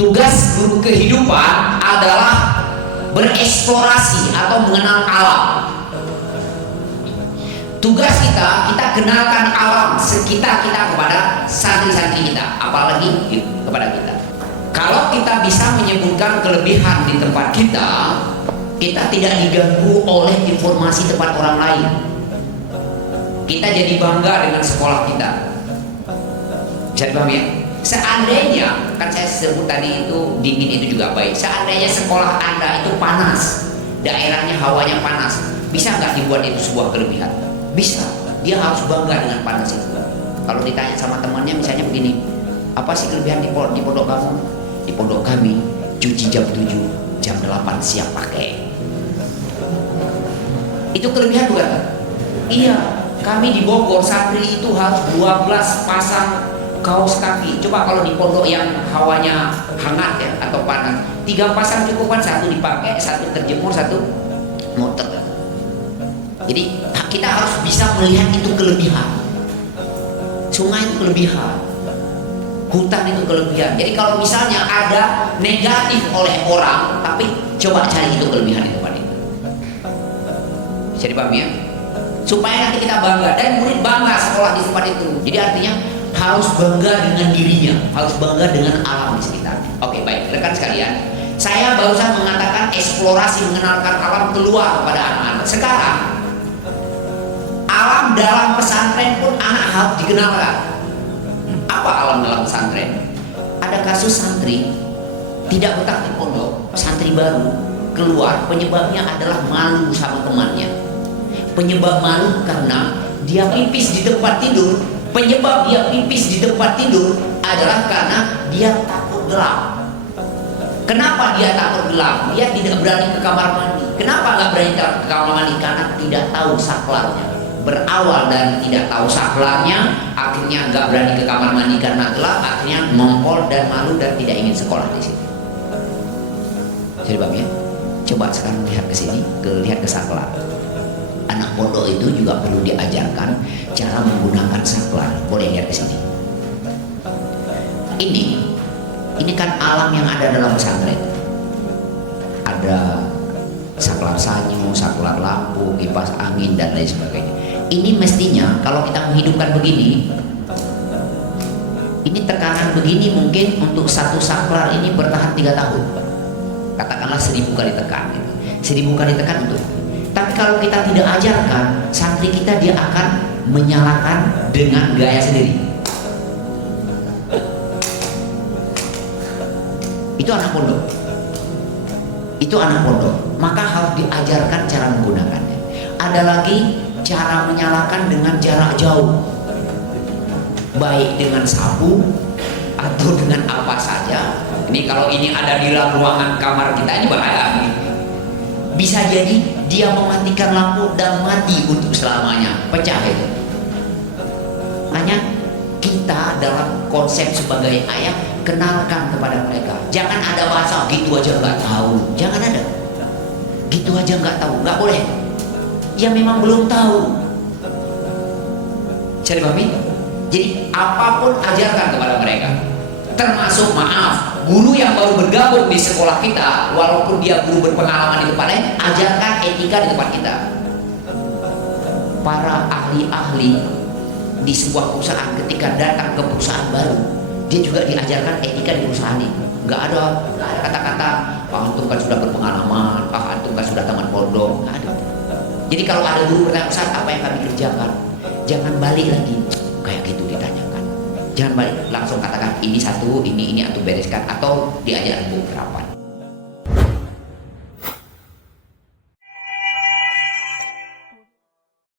Tugas guru kehidupan adalah bereksplorasi atau mengenal alam. Tugas kita kenalkan alam sekitar kita kepada santri-santri kita, apalagi kepada kita. Kalau kita bisa menyebutkan kelebihan di tempat kita, kita tidak diganggu oleh informasi tempat orang lain. Kita jadi bangga dengan sekolah kita. Bisa dipahami ya? Seandainya, kan saya sebut tadi itu dingin itu juga baik. Seandainya sekolah Anda itu panas, daerahnya hawanya panas, bisa nggak dibuat itu sebuah kelebihan? Bisa. Dia harus bangga dengan panas itu. Kalau ditanya sama temannya misalnya begini, apa sih kelebihan di pondok kamu? Di pondok kami cuci jam 7, jam 8 siap pakai. Itu kelebihan bukan? Iya. Kami di Bogor santri itu harus 12 pasang kaos kaki. Coba kalau di pondok yang hawanya hangat ya atau panas, 3 pasang cukup kan, satu dipakai, satu terjemur, satu muter. Jadi kita harus bisa melihat itu kelebihan. Sungai itu kelebihan, hutan itu kelebihan. Jadi kalau misalnya ada negatif oleh orang, tapi coba cari itu kelebihan di tempat itu. Bisa dipahami ya? Supaya nanti kita bangga dan murid bangga sekolah di tempat itu. Jadi artinya harus bangga dengan dirinya, harus bangga dengan alam di sekitarnya. Oke, baik, rekan sekalian, saya barusan mengatakan eksplorasi, mengenalkan alam keluar kepada anak-anak. Sekarang alam dalam pesantren pun anak harus dikenalkan. Apa alam dalam pesantren? Ada kasus santri tidak betah di pondok, santri baru keluar, penyebabnya adalah malu sama temannya. Penyebab malu karena dia pipis di tempat tidur. Penyebab dia pipis di tempat tidur adalah karena dia takut gelap. Kenapa dia takut gelap? Dia tidak berani ke kamar mandi. Kenapa nggak berani ke kamar mandi? Karena tidak tahu saklarnya. Berawal dari tidak tahu saklarnya, akhirnya nggak berani ke kamar mandi karena gelap, akhirnya mongkol dan malu dan tidak ingin sekolah di situ. Jadi bang ya, coba sekarang lihat ke sini, lihat ke saklar. Anak pondok itu juga perlu diajarkan cara menggunakan saklar. Boleh lihat ke sini. Ini kan alam yang ada dalam pesantren. Ada saklar sanyo, saklar lampu, kipas angin dan lain sebagainya. Ini mestinya kalau kita menghidupkan begini, ini tekanan begini mungkin untuk satu saklar ini bertahan 3 tahun. Katakanlah 1000 kali tekan. 1000 kali tekan untuk. Tapi kalau kita tidak ajarkan, santri kita dia akan menyalakan dengan gaya sendiri. Itu anak pondok. Itu anak pondok. Maka harus diajarkan cara menggunakannya. Ada lagi cara menyalakan dengan jarak jauh. Baik dengan sapu atau dengan apa saja. Ini kalau ini ada di dalam ruangan kamar kita ini bahaya. Bisa jadi dia mematikan lampu dan mati untuk selamanya, pecah itu. Hanya kita dalam konsep sebagai ayah kenalkan kepada mereka. Jangan ada bahasa gitu aja nggak tahu, jangan ada. Gitu aja nggak tahu, nggak boleh. Ya memang belum tahu. Cari pahami? Jadi apapun ajarkan kepada mereka. Termasuk maaf, guru yang baru bergabung di sekolah kita, walaupun dia guru berpengalaman di tempat lain, ajarkan etika di tempat kita. Para ahli-ahli di sebuah perusahaan ketika datang ke perusahaan baru, dia juga diajarkan etika di perusahaan itu. Nggak ada kata-kata Pak Antum kan sudah berpengalaman, Pak Antum kan sudah taman pondok, nggak ada. Jadi kalau ada guru bertanya, Ustaz, apa yang kami kerjakan? Jangan balik lagi kayak gitu ditanyakan. Jangan balik, langsung katakan ini satu, ini antum bereskan, atau diajar beberapa.